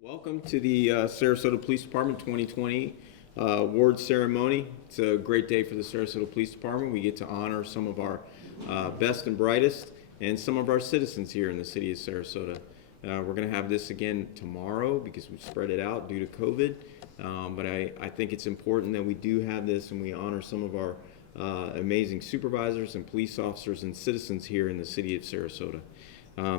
Welcome to the Sarasota Police Department 2020 award ceremony. It's a great day for the Sarasota Police Department. We get to honor some of our best and brightest and some of our citizens here in the city of Sarasota. We're going to have this again tomorrow because we've spread it out due to COVID. But I think it's important that we do have this and we honor some of our amazing supervisors and police officers and citizens here in the city of Sarasota.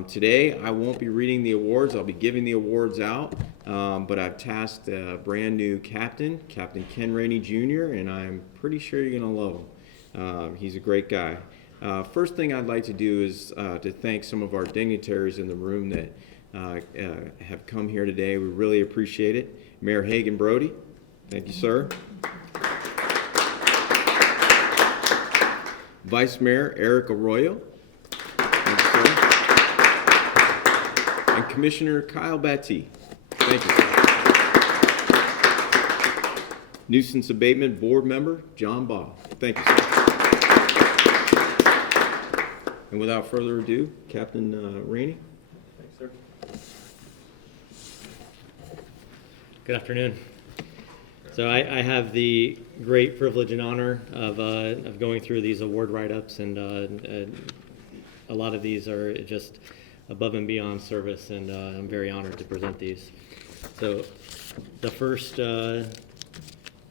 Today, I won't be reading the awards. I'll be giving the awards out, but I've tasked a brand new captain, Captain Ken Rainey Jr., and I'm pretty sure you're going to love him. He's a great guy. First thing I'd like to do is to thank some of our dignitaries in the room that have come here today. We really appreciate it. Mayor Hagan Brody, thank you, sir. Vice Mayor Eric Arroyo. Commissioner Kyle Batty. Thank you. Nuisance Abatement Board Member John Baugh. Thank you, sir. And without further ado, Captain Rainey. Thanks, sir. Good afternoon. So I have the great privilege and honor of going through these award write-ups, and a lot of these are just above and beyond service, and I'm very honored to present these. So the first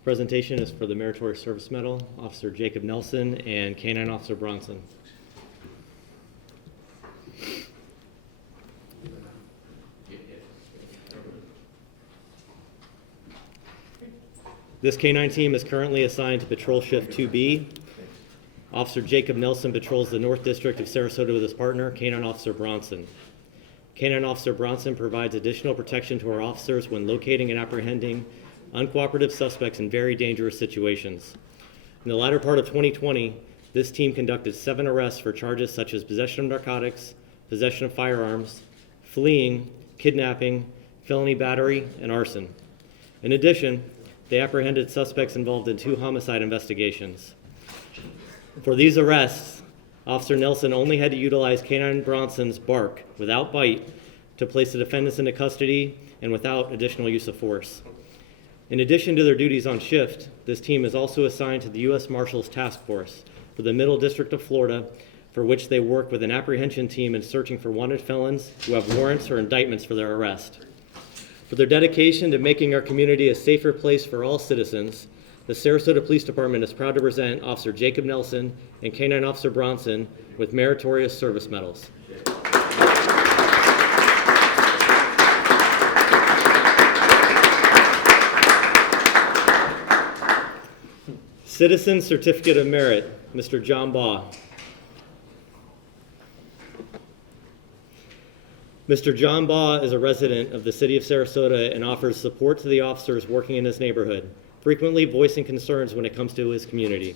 presentation is for the Meritorious Service Medal, Officer Jacob Nelson and K-9 Officer Bronson. This K-9 team is currently assigned to Patrol Shift 2B. Officer Jacob Nelson patrols the North District of Sarasota with his partner, K-9 Officer Bronson. K-9 Officer Bronson provides additional protection to our officers when locating and apprehending uncooperative suspects in very dangerous situations. In the latter part of 2020, this team conducted 7 arrests for charges such as possession of narcotics, possession of firearms, fleeing, kidnapping, felony battery, and arson. In addition, they apprehended suspects involved in 2 homicide investigations. For these arrests, Officer Nelson only had to utilize K-9 Bronson's bark without bite to place the defendants into custody and without additional use of force. In addition to their duties on shift, this team is also assigned to the U.S. Marshals Task Force for the Middle District of Florida, for which they work with an apprehension team in searching for wanted felons who have warrants or indictments for their arrest. For their dedication to making our community a safer place for all citizens, the Sarasota Police Department is proud to present Officer Jacob Nelson and K-9 Officer Bronson with Meritorious Service Medals. Citizen Certificate of Merit, Mr. John Baugh. Mr. John Baugh is a resident of the city of Sarasota and offers support to the officers working in his neighborhood, frequently voicing concerns when it comes to his community.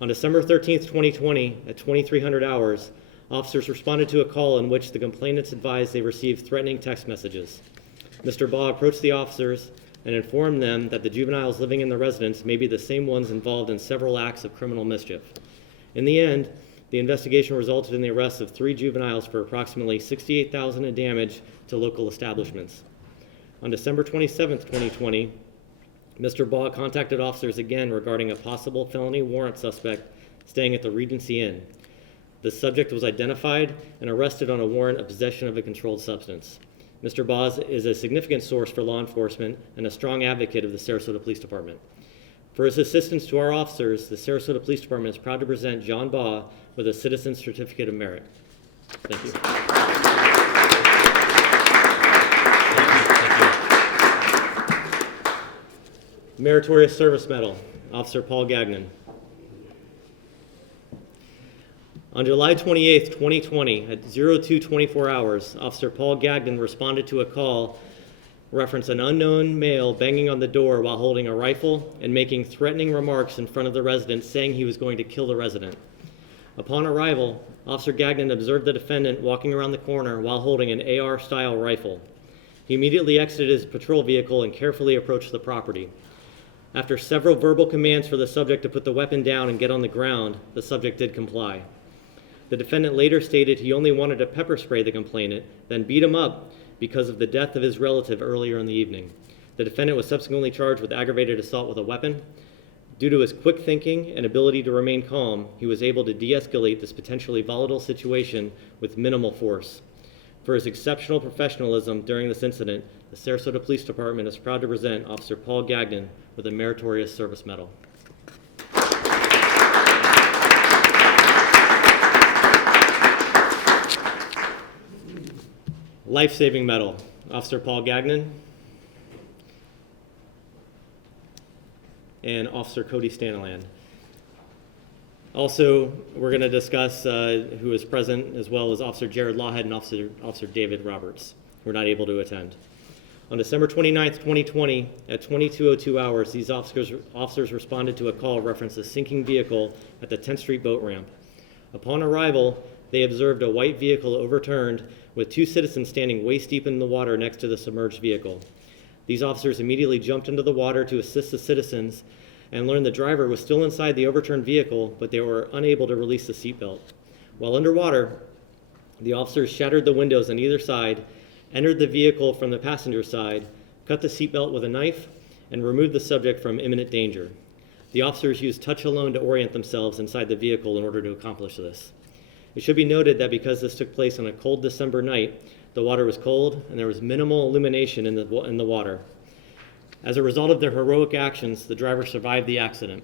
On December 13th, 2020, at 2300 hours, officers responded to a call in which the complainants advised they received threatening text messages. Mr. Baugh approached the officers and informed them that the juveniles living in the residence may be the same ones involved in several acts of criminal mischief. In the end, the investigation resulted in the arrest of 3 juveniles for approximately $68,000 in damage to local establishments. On December 27th, 2020, Mr. Baugh contacted officers again regarding a possible felony warrant suspect staying at the Regency Inn. The subject was identified and arrested on a warrant of possession of a controlled substance. Mr. Baugh is a significant source for law enforcement and a strong advocate of the Sarasota Police Department. For his assistance to our officers, the Sarasota Police Department is proud to present John Baugh with a Citizen Certificate of Merit. Thank you. Meritorious Service Medal, Officer Paul Gagnon. On July 28, 2020, at 02:24 hours, Officer Paul Gagnon responded to a call reference an unknown male banging on the door while holding a rifle and making threatening remarks in front of the resident, saying he was going to kill the resident. Upon arrival, Officer Gagnon observed the defendant walking around the corner while holding an AR-style rifle. He immediately exited his patrol vehicle and carefully approached the property. After several verbal commands for the subject to put the weapon down and get on the ground, the subject did comply. The defendant later stated he only wanted to pepper spray the complainant, then beat him up because of the death of his relative earlier in the evening. The defendant was subsequently charged with aggravated assault with a weapon. Due to his quick thinking and ability to remain calm, he was able to de-escalate this potentially volatile situation with minimal force. For his exceptional professionalism during this incident, the Sarasota Police Department is proud to present Officer Paul Gagnon with a Meritorious Service Medal. Life-Saving Medal, Officer Paul Gagnon and Officer Cody Staniland. Also, we're going to discuss who is present, as well as Officer Jared Lawhead and Officer David Roberts, who were not able to attend. On December 29th, 2020, at 22:02 hours, these officers responded to a call referencing a sinking vehicle at the 10th Street boat ramp. Upon arrival, they observed a white vehicle overturned with two citizens standing waist deep in the water next to the submerged vehicle. These officers immediately jumped into the water to assist the citizens and learned the driver was still inside the overturned vehicle, but they were unable to release the seatbelt. While underwater, the officers shattered the windows on either side, entered the vehicle from the passenger side, cut the seatbelt with a knife, and removed the subject from imminent danger. The officers used touch alone to orient themselves inside the vehicle in order to accomplish this. It should be noted that because this took place on a cold December night, the water was cold and there was minimal illumination in the water. As a result of their heroic actions, the driver survived the accident.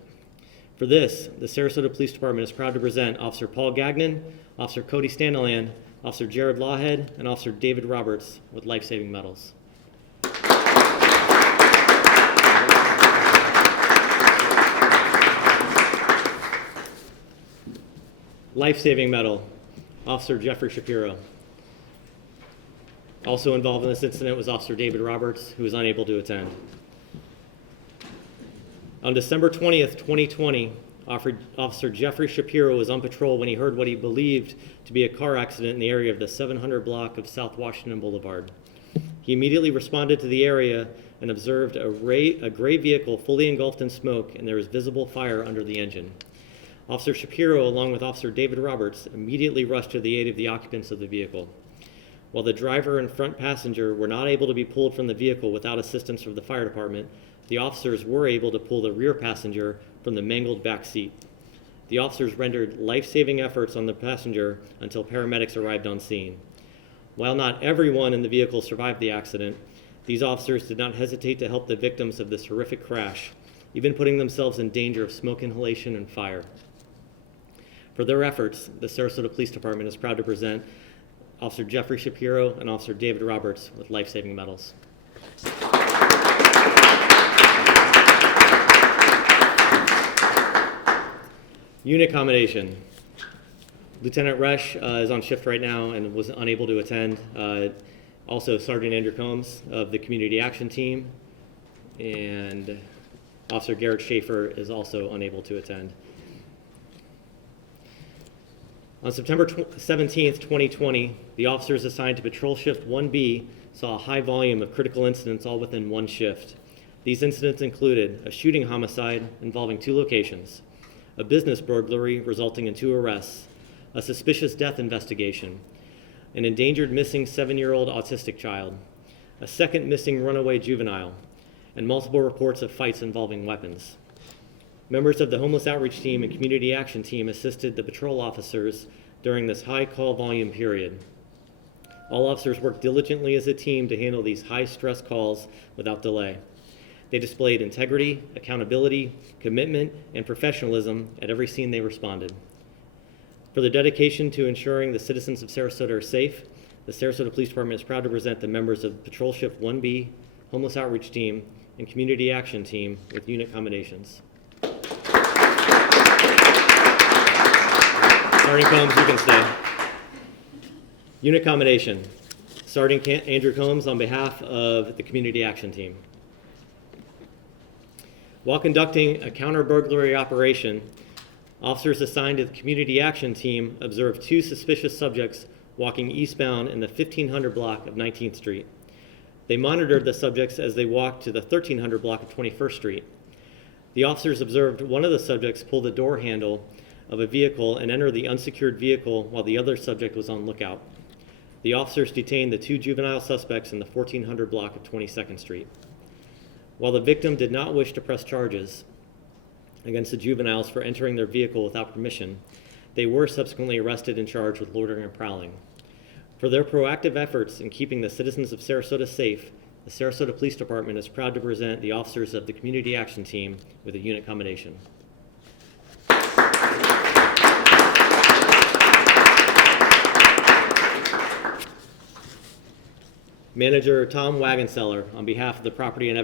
For this, the Sarasota Police Department is proud to present Officer Paul Gagnon, Officer Cody Staniland, Officer Jared Lawhead, and Officer David Roberts with life-saving medals. Life-saving medal, Officer Jeffrey Shapiro. Also involved in this incident was Officer David Roberts, who was unable to attend. On December 20th, 2020, Officer Jeffrey Shapiro was on patrol when he heard what he believed to be a car accident in the area of the 700 block of South Washington Boulevard. He immediately responded to the area and observed a gray vehicle fully engulfed in smoke, and there was visible fire under the engine. Officer Shapiro, along with Officer David Roberts, immediately rushed to the aid of the occupants of the vehicle. While the driver and front passenger were not able to be pulled from the vehicle without assistance from the fire department, the officers were able to pull the rear passenger from the mangled back seat. The officers rendered life-saving efforts on the passenger until paramedics arrived on scene. While not everyone in the vehicle survived the accident, these officers did not hesitate to help the victims of this horrific crash, even putting themselves in danger of smoke inhalation and fire. For their efforts, the Sarasota Police Department is proud to present Officer Jeffrey Shapiro and Officer David Roberts with life-saving medals. Unit Commendation. Lieutenant Resch is on shift right now and was unable to attend. Also, Sergeant Andrew Combs of the Community Action Team, and Officer Garrett Schaefer is also unable to attend. On September 17th, 2020, the officers assigned to Patrol Shift 1B saw a high volume of critical incidents all within one shift. These incidents included a shooting homicide involving 2 locations, a business burglary resulting in 2 arrests, a suspicious death investigation, an endangered missing 7-year-old autistic child, a second missing runaway juvenile, and multiple reports of fights involving weapons. Members of the Homeless Outreach Team and Community Action Team assisted the patrol officers during this high call volume period. All officers worked diligently as a team to handle these high-stress calls without delay. They displayed integrity, accountability, commitment, and professionalism at every scene they responded. For their dedication to ensuring the citizens of Sarasota are safe, the Sarasota Police Department is proud to present the members of Patrol Shift 1B, Homeless Outreach Team, and Community Action Team with unit commendations. Sergeant Combs, you can stay. Unit commendation. Sergeant Andrew Combs on behalf of the Community Action Team. While conducting a counter-burglary operation, officers assigned to the Community Action Team observed 2 suspicious subjects walking eastbound in the 1500 block of 19th Street. They monitored the subjects as they walked to the 1300 block of 21st Street. The officers observed one of the subjects pull the door handle of a vehicle and enter the unsecured vehicle while the other subject was on lookout. The officers detained the 2 juvenile suspects in the 1400 block of 22nd Street. While the victim did not wish to press charges against the juveniles for entering their vehicle without permission, they were subsequently arrested and charged with loitering and prowling. For their proactive efforts in keeping the citizens of Sarasota safe, the Sarasota Police Department is proud to present the officers of the Community Action Team with a unit commendation. Manager Tom Wagenseller, on behalf of the Property and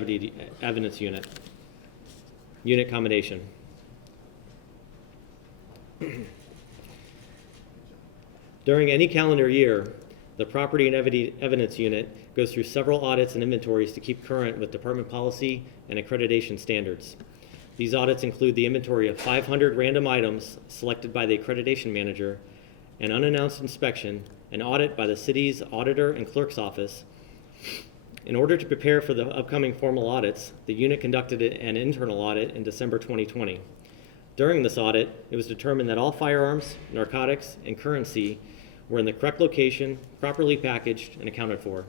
Evidence Unit, unit commendation. During any calendar year, the Property and Evidence Unit goes through several audits and inventories to keep current with department policy and accreditation standards. These audits include the inventory of 500 random items selected by the accreditation manager, an unannounced inspection, an audit by the city's auditor and clerk's office. In order to prepare for the upcoming formal audits, the unit conducted an internal audit in December 2020. During this audit, it was determined that all firearms, narcotics, and currency were in the correct location, properly packaged, and accounted for.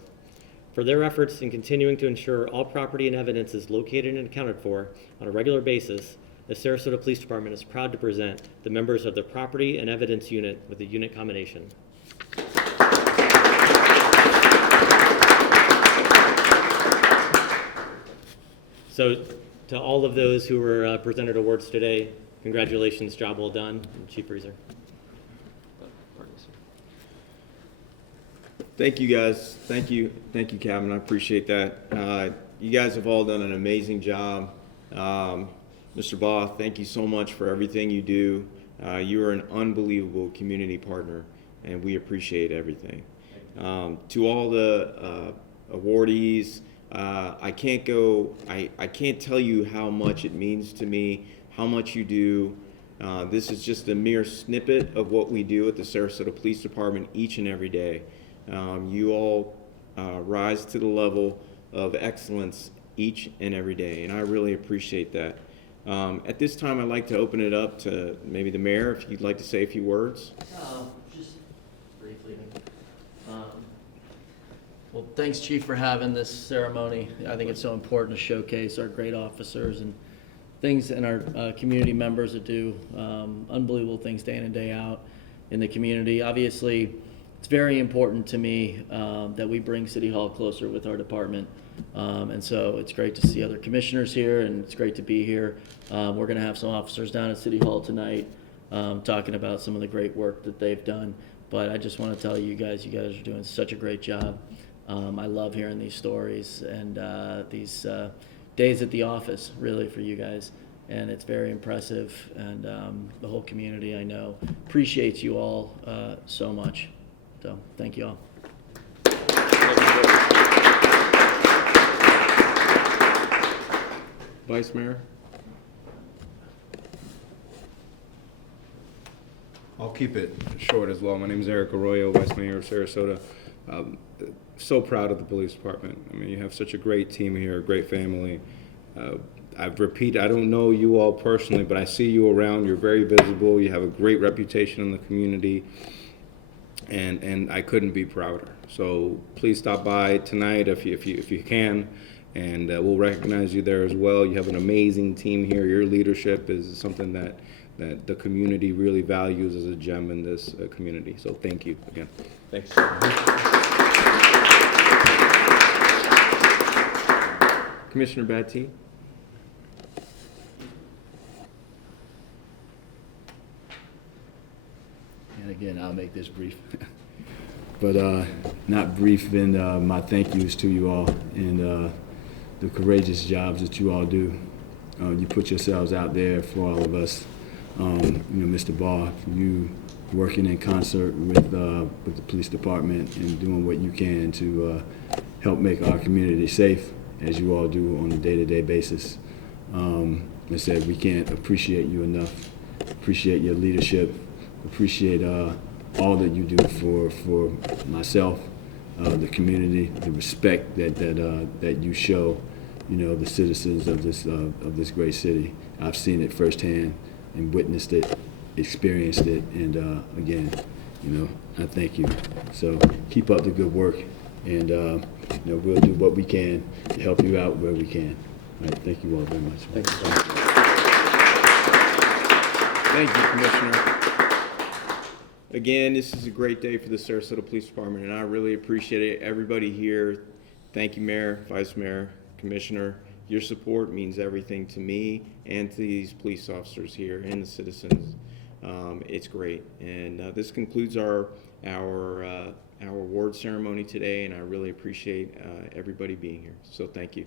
For their efforts in continuing to ensure all property and evidence is located and accounted for on a regular basis, the Sarasota Police Department is proud to present the members of the Property and Evidence Unit with a unit commendation. So to all of those who were presented awards today, congratulations, job well done, Chief Rieser. Thank you, guys. Thank you, Kevin. I appreciate that. You guys have all done an amazing job. Mr. Baugh, thank you so much for everything you do. You are an unbelievable community partner, and we appreciate everything. To all the awardees, I can't tell you how much it means to me, how much you do. This is just a mere snippet of what we do at the Sarasota Police Department each and every day. You all rise to the level of excellence each and every day, and I really appreciate that. At this time, I'd like to open it up to maybe the mayor, if you'd like to say a few words. Just briefly. Well, thanks, Chief, for having this ceremony. I think it's so important to showcase our great officers and things and our community members that do unbelievable things day in and day out in the community. Obviously, it's very important to me that we bring City Hall closer with our department. And so it's great to see other commissioners here, and it's great to be here. We're going to have some officers down at City Hall tonight talking about some of the great work that they've done. But I just want to tell you guys are doing such a great job. I love hearing these stories and these days at the office, really, for you guys. And it's very impressive. And the whole community, I know, appreciates you all so much. So thank you all. Vice Mayor? I'll keep it short as well. My name is Eric Arroyo, Vice Mayor of Sarasota. So proud of the police department. I mean, you have such a great team here, a great family. I don't know you all personally, but I see you around. You're very visible. You have a great reputation in the community, and I couldn't be prouder. So please stop by tonight if you can, and we'll recognize you there as well. You have an amazing team here. Your leadership is something that the community really values as a gem in this community. So thank you again. Thanks. Commissioner Batty? And again, I'll make this brief. But not brief in my thank yous to you all and the courageous jobs that you all do. You put yourselves out there for all of us. Mr. Baugh, you working in concert with the police department and doing what you can to help make our community safe, as you all do on a day-to-day basis. I said we can't appreciate you enough. Appreciate your leadership. Appreciate all that you do for myself, the community, the respect that you show, the citizens of this great city. I've seen it firsthand and witnessed it, experienced it, and again, I thank you. So keep up the good work, and we'll do what we can to help you out where we can. All right, thank you all very much. Thank you. Thank you, Commissioner. Again, this is a great day for the Sarasota Police Department, and I really appreciate it. Everybody here, thank you, Mayor, Vice Mayor, Commissioner. Your support means everything to me and to these police officers here and the citizens. It's great, and this concludes our award ceremony today, and I really appreciate everybody being here. So thank you.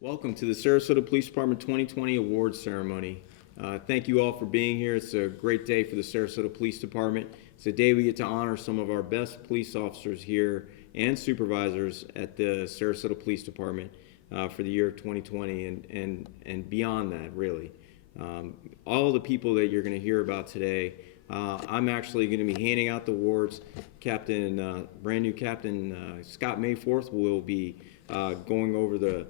Welcome to the Sarasota Police Department 2020 Awards Ceremony. Thank you all for being here. It's a great day for the Sarasota Police Department. It's a day we get to honor some of our best police officers here and supervisors at the Sarasota Police Department for the year of 2020 and beyond that, really. All the people that you're going to hear about today, I'm actually going to be handing out the awards. Brand new Captain Scott Mayforth will be going over the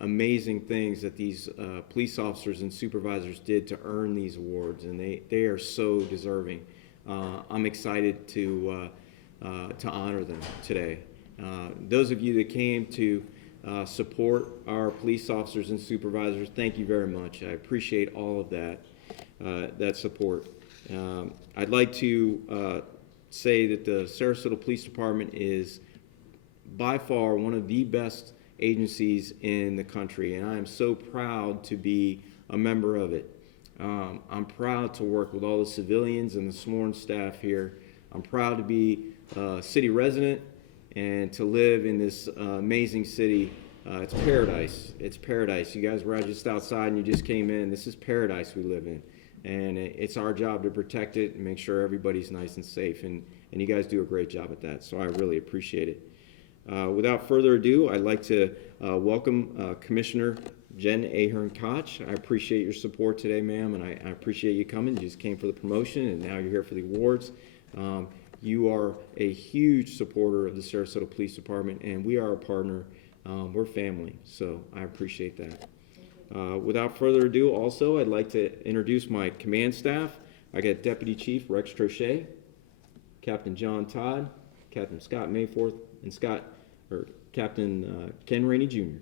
amazing things that these police officers and supervisors did to earn these awards, and they are so deserving. I'm excited to honor them today. Those of you that came to support our police officers and supervisors, thank you very much. I appreciate all of that support. I'd like to say that the Sarasota Police Department is by far one of the best agencies in the country, and I am so proud to be a member of it. I'm proud to work with all the civilians and the sworn staff here. I'm proud to be a city resident and to live in this amazing city. It's paradise. It's paradise. You guys were out just outside and you just came in. This is paradise we live in, and it's our job to protect it and make sure everybody's nice and safe, and you guys do a great job at that, so I really appreciate it. Without further ado, I'd like to welcome Commissioner Jen Ahern-Koch. I appreciate your support today, ma'am, and I appreciate you coming. You just came for the promotion, and now you're here for the awards. You are a huge supporter of the Sarasota Police Department, and we are a partner. We're family, so I appreciate that. Without further ado, also, I'd like to introduce my command staff. I got Deputy Chief Rex Trochet, Captain John Todd, Captain Scott Mayforth, and Captain Ken Rainey Jr.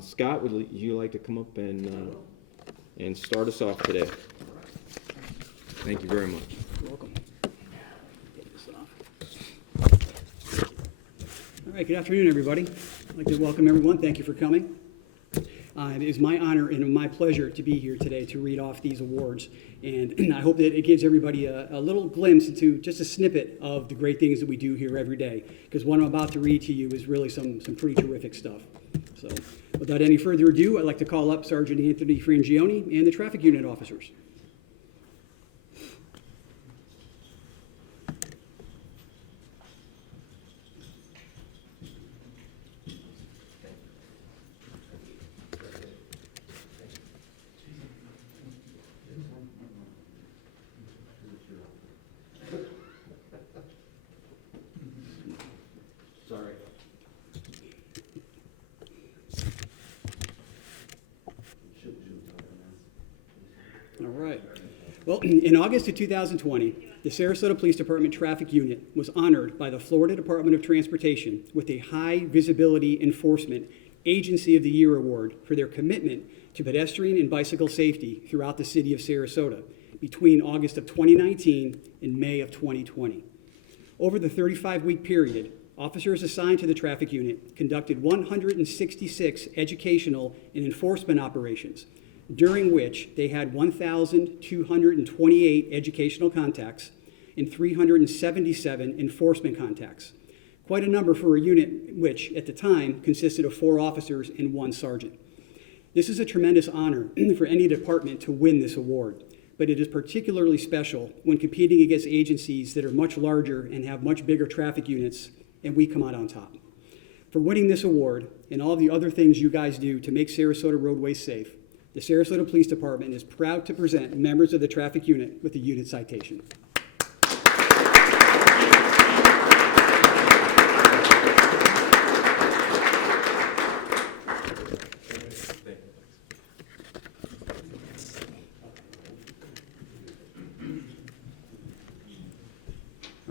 Scott, would you like to come up and start us off today? Thank you very much. You're welcome. Get this off. All right, good afternoon, everybody. I'd like to welcome everyone. Thank you for coming. It is my honor and my pleasure to be here today to read off these awards, and I hope that it gives everybody a little glimpse into just a snippet of the great things that we do here every day, because what I'm about to read to you is really some pretty terrific stuff. So without any further ado, I'd like to call up Sergeant Anthony Frangione and the traffic unit officers. Sorry. All right. Well, in August of 2020, the Sarasota Police Department Traffic Unit was honored by the Florida Department of Transportation with a High Visibility Enforcement Agency of the Year Award for their commitment to pedestrian and bicycle safety throughout the city of Sarasota between August of 2019 and May of 2020. Over the 35-week period, officers assigned to the traffic unit conducted 166 educational and enforcement operations, during which they had 1,228 educational contacts and 377 enforcement contacts. Quite a number for a unit which, at the time, consisted of 4 officers and 1 sergeant. This is a tremendous honor for any department to win this award, but it is particularly special when competing against agencies that are much larger and have much bigger traffic units, and we come out on top. For winning this award and all the other things you guys do to make Sarasota roadways safe, the Sarasota Police Department is proud to present members of the traffic unit with a unit citation.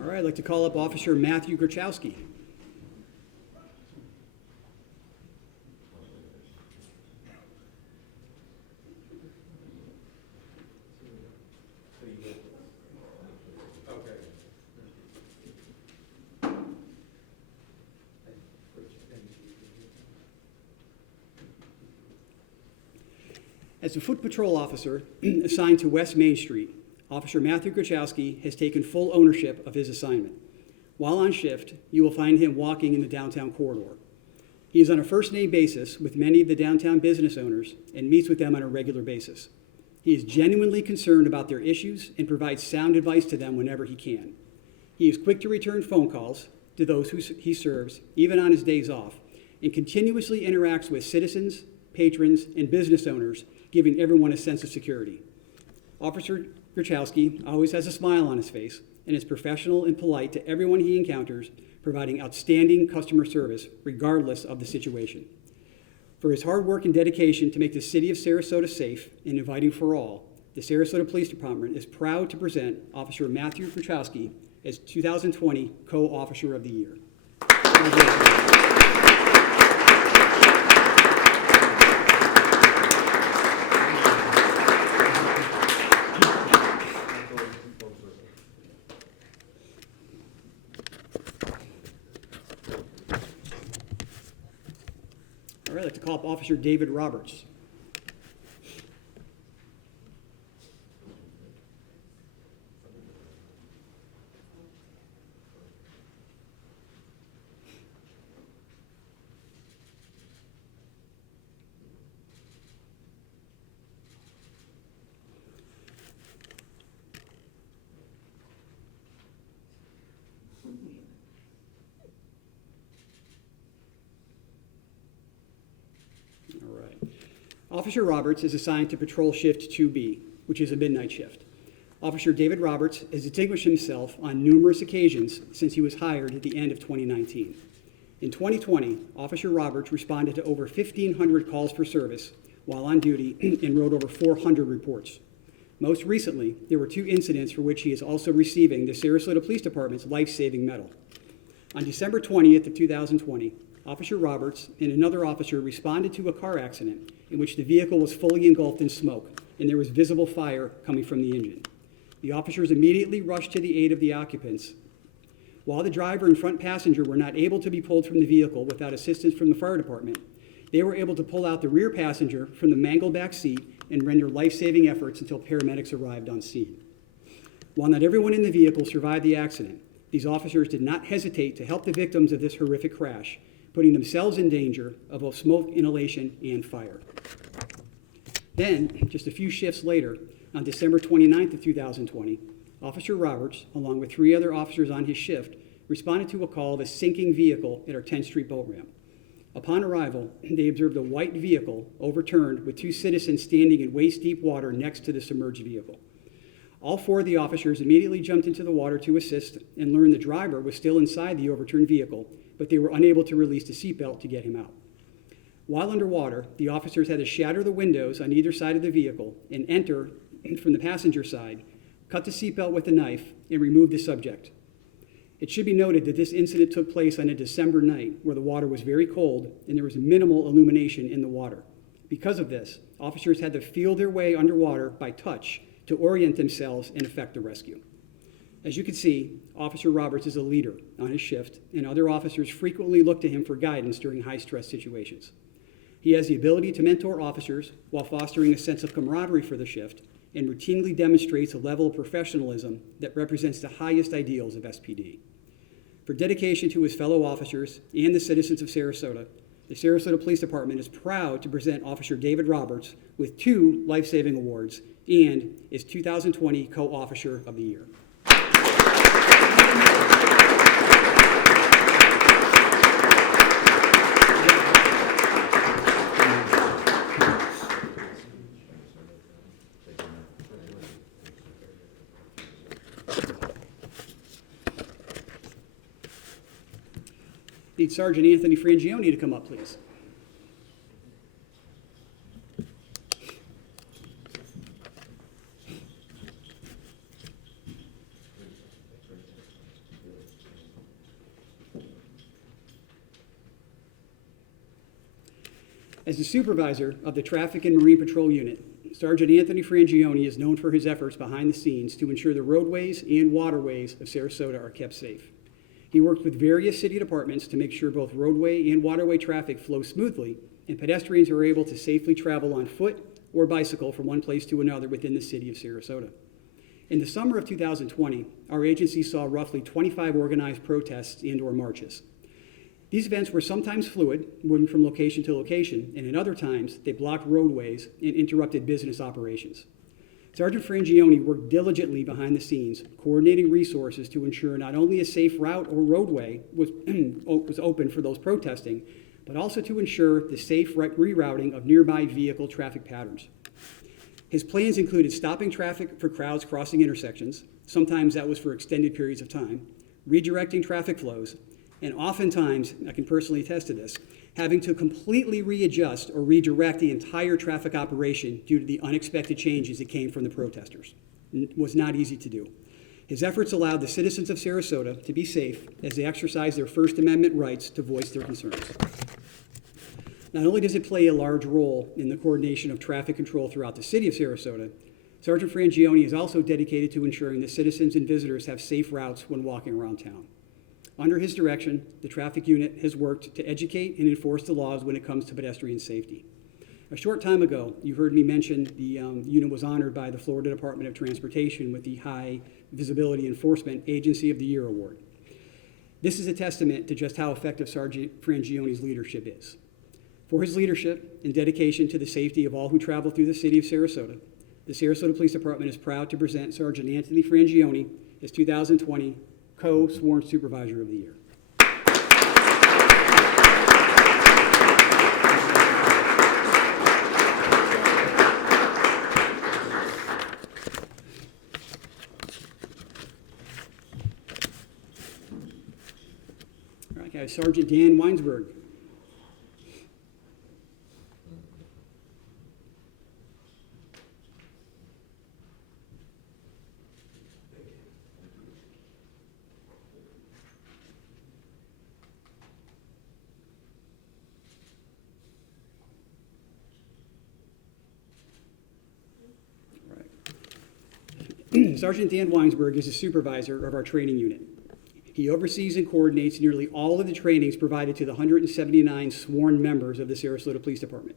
All right, I'd like to call up Officer Matthew Grachowski. As a foot patrol officer assigned to West Main Street, Officer Matthew Grachowski has taken full ownership of his assignment. While on shift, you will find him walking in the downtown corridor. He is on a first-name basis with many of the downtown business owners and meets with them on a regular basis. He is genuinely concerned about their issues and provides sound advice to them whenever he can. He is quick to return phone calls to those who he serves, even on his days off, and continuously interacts with citizens, patrons, and business owners, giving everyone a sense of security. Officer Grachowski always has a smile on his face and is professional and polite to everyone he encounters, providing outstanding customer service regardless of the situation. For his hard work and dedication to make the city of Sarasota safe and inviting for all, the Sarasota Police Department is proud to present Officer Matthew Grachowski as 2020 Co-Officer of the Year. All right, I'd like to call up Officer David Roberts. All right. Officer Roberts is assigned to Patrol Shift 2B, which is a midnight shift. Officer David Roberts has distinguished himself on numerous occasions since he was hired at the end of 2019. In 2020, Officer Roberts responded to over 1,500 calls for service while on duty and wrote over 400 reports. Most recently, there were 2 incidents for which he is also receiving the Sarasota Police Department's life-saving medal. On December 20th of 2020, Officer Roberts and another officer responded to a car accident in which the vehicle was fully engulfed in smoke and there was visible fire coming from the engine. The officers immediately rushed to the aid of the occupants. While the driver and front passenger were not able to be pulled from the vehicle without assistance from the fire department, they were able to pull out the rear passenger from the mangled back seat and render life-saving efforts until paramedics arrived on scene. While not everyone in the vehicle survived the accident, these officers did not hesitate to help the victims of this horrific crash, putting themselves in danger of both smoke inhalation and fire. Then, just a few shifts later, on December 29th of 2020, Officer Roberts, along with 3 other officers on his shift, responded to a call of a sinking vehicle at our 10th Street boat ramp. Upon arrival, they observed a white vehicle overturned with 2 citizens standing in waist-deep water next to the submerged vehicle. All 4 of the officers immediately jumped into the water to assist and learned the driver was still inside the overturned vehicle, but they were unable to release the seatbelt to get him out. While underwater, the officers had to shatter the windows on either side of the vehicle and enter from the passenger side, cut the seatbelt with a knife, and remove the subject. It should be noted that this incident took place on a December night where the water was very cold and there was minimal illumination in the water. Because of this, officers had to feel their way underwater by touch to orient themselves and effect the rescue. As you can see, Officer Roberts is a leader on his shift, and other officers frequently look to him for guidance during high-stress situations. He has the ability to mentor officers while fostering a sense of camaraderie for the shift and routinely demonstrates a level of professionalism that represents the highest ideals of SPD. For dedication to his fellow officers and the citizens of Sarasota, the Sarasota Police Department is proud to present Officer David Roberts with 2 life-saving awards and is 2020 Co-Officer of the Year. Need Sergeant Anthony Frangione to come up, please. As the supervisor of the Traffic and Marine Patrol Unit, Sergeant Anthony Frangione is known for his efforts behind the scenes to ensure the roadways and waterways of Sarasota are kept safe. He worked with various city departments to make sure both roadway and waterway traffic flow smoothly and pedestrians are able to safely travel on foot or bicycle from one place to another within the city of Sarasota. In the summer of 2020, our agency saw roughly 25 organized protests and/or marches. These events were sometimes fluid, moving from location to location, and at other times, they blocked roadways and interrupted business operations. Sergeant Frangione worked diligently behind the scenes, coordinating resources to ensure not only a safe route or roadway was open for those protesting, but also to ensure the safe rerouting of nearby vehicle traffic patterns. His plans included stopping traffic for crowds crossing intersections, sometimes that was for extended periods of time, redirecting traffic flows, and oftentimes, I can personally attest to this, having to completely readjust or redirect the entire traffic operation due to the unexpected changes that came from the protesters. It was not easy to do. His efforts allowed the citizens of Sarasota to be safe as they exercise their First Amendment rights to voice their concerns. Not only does it play a large role in the coordination of traffic control throughout the city of Sarasota, Sergeant Frangione is also dedicated to ensuring that citizens and visitors have safe routes when walking around town. Under his direction, the traffic unit has worked to educate and enforce the laws when it comes to pedestrian safety. A short time ago, you heard me mention the unit was honored by the Florida Department of Transportation with the High Visibility Enforcement Agency of the Year Award. This is a testament to just how effective Sergeant Frangione's leadership is. For his leadership and dedication to the safety of all who travel through the city of Sarasota, the Sarasota Police Department is proud to present Sergeant Anthony Frangione as 2020 Co-Sworn Supervisor of the Year. All right, guys, Sergeant Dan Weinsberg. Sergeant Dan Weinsberg is a supervisor of our training unit. He oversees and coordinates nearly all of the trainings provided to the 179 sworn members of the Sarasota Police Department.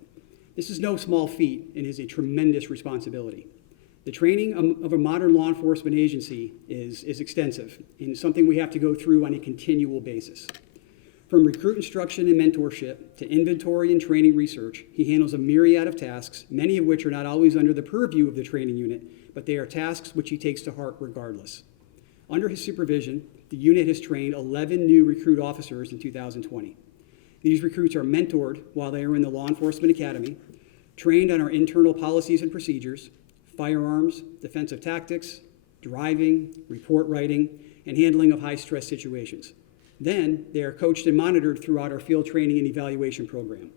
This is no small feat and is a tremendous responsibility. The training of a modern law enforcement agency is extensive and something we have to go through on a continual basis. From recruit instruction and mentorship to inventory and training research, he handles a myriad of tasks, many of which are not always under the purview of the training unit, but they are tasks which he takes to heart regardless. Under his supervision, the unit has trained 11 new recruit officers in 2020. These recruits are mentored while they are in the Law Enforcement Academy, trained on our internal policies and procedures, firearms, defensive tactics, driving, report writing, and handling of high-stress situations. Then, they are coached and monitored throughout our field training and evaluation program.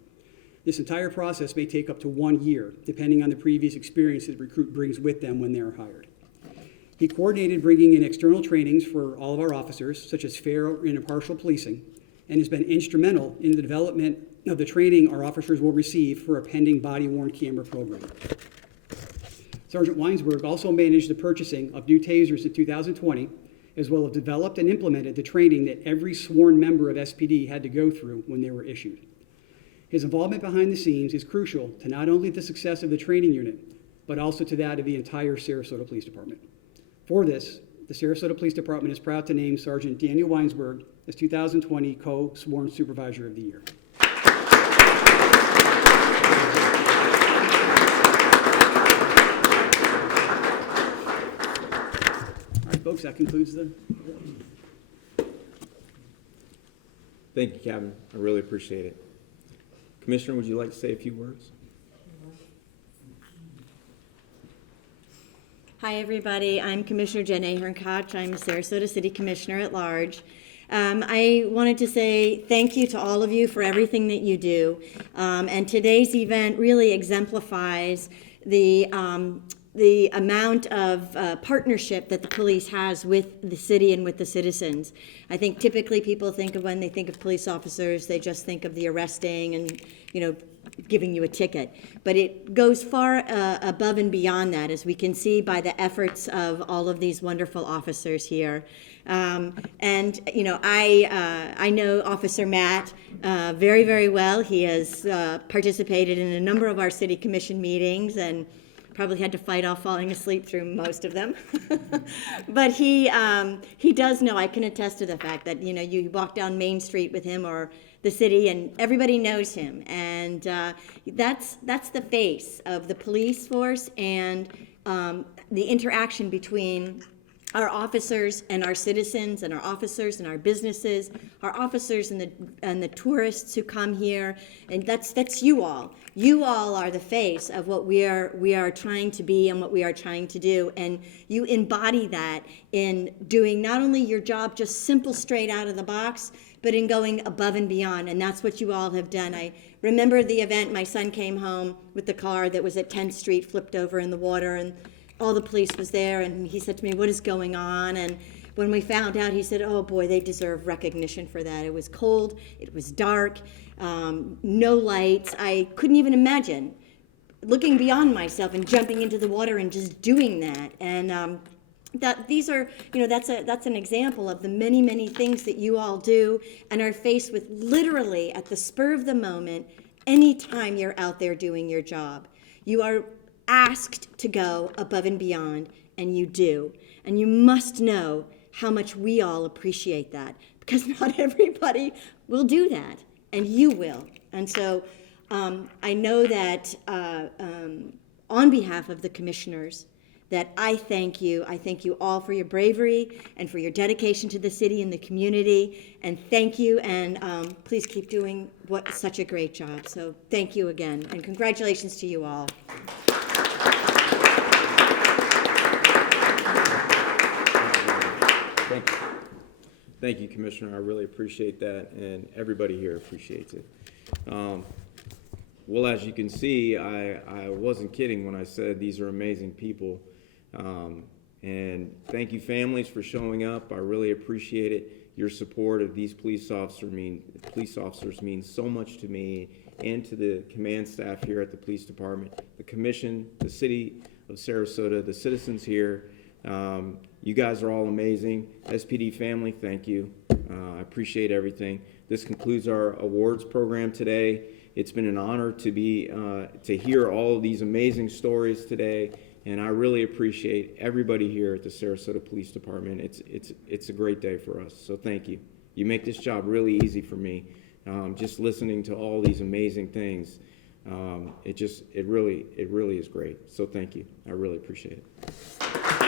This entire process may take up to 1 year, depending on the previous experience that the recruit brings with them when they are hired. He coordinated bringing in external trainings for all of our officers, such as fair and impartial policing, and has been instrumental in the development of the training our officers will receive for a pending body-worn camera program. Sergeant Weinsberg also managed the purchasing of new tasers in 2020, as well as developed and implemented the training that every sworn member of SPD had to go through when they were issued. His involvement behind the scenes is crucial to not only the success of the training unit, but also to that of the entire Sarasota Police Department. For this, the Sarasota Police Department is proud to name Sergeant Daniel Weinsberg as 2020 Co-Sworn Supervisor of the Year. All right, folks, that concludes the... Thank you, Kevin. I really appreciate it. Commissioner, would you like to say a few words? Hi, everybody. I'm Commissioner Jen Ahern-Koch. I'm a Sarasota City Commissioner at Large. I wanted to say thank you to all of you for everything that you do. And today's event really exemplifies the amount of partnership that the police has with the city and with the citizens. I think typically people think of when they think of police officers, they just think of the arresting and, giving you a ticket. But it goes far above and beyond that, as we can see by the efforts of all of these wonderful officers here. And, you know, I know Officer Matt very, very well. He has participated in a number of our city commission meetings and probably had to fight off falling asleep through most of them. But he does know, I can attest to the fact that, you know, you walk down Main Street with him or the city and everybody knows him. And that's the face of the police force and the interaction between our officers and our citizens, and our officers and our businesses, our officers and the tourists who come here, and that's you all. You all are the face of what we are trying to be and what we are trying to do, and you embody that in doing not only your job just simple, straight out of the box, but in going above and beyond, and that's what you all have done. I remember the event. My son came home with the car that was at 10th Street, flipped over in the water, and all the police was there, and he said to me, "What is going on?" And when we found out, he said, "Oh boy, they deserve recognition for that. It was cold, it was dark, no lights. I couldn't even imagine looking beyond myself and jumping into the water and just doing that." And that these are, you know, that's an example of the many, many things that you all do and are faced with literally at the spur of the moment, anytime you're out there doing your job. You are asked to go above and beyond, and you do. And you must know how much we all appreciate that, because not everybody will do that, and you will. And so I know that on behalf of the commissioners, that I thank you. I thank you all for your bravery and for your dedication to the city and the community. And thank you, and please keep doing such a great job. So thank you again, and congratulations to you all. Thank you, Commissioner. I really appreciate that, and everybody here appreciates it. Well, as you can see, I wasn't kidding when I said these are amazing people. And thank you, families, for showing up. I really appreciate it. Your support of these police officers means so much to me and to the command staff here at the police department, the commission, the city of Sarasota, the citizens here. You guys are all amazing. SPD family, thank you. I appreciate everything. This concludes our awards program today. It's been an honor to hear all of these amazing stories today, and I really appreciate everybody here at the Sarasota Police Department. It's a great day for us, so thank you. You make this job really easy for me. Just listening to all these amazing things, it really is great. So thank you. I really appreciate it.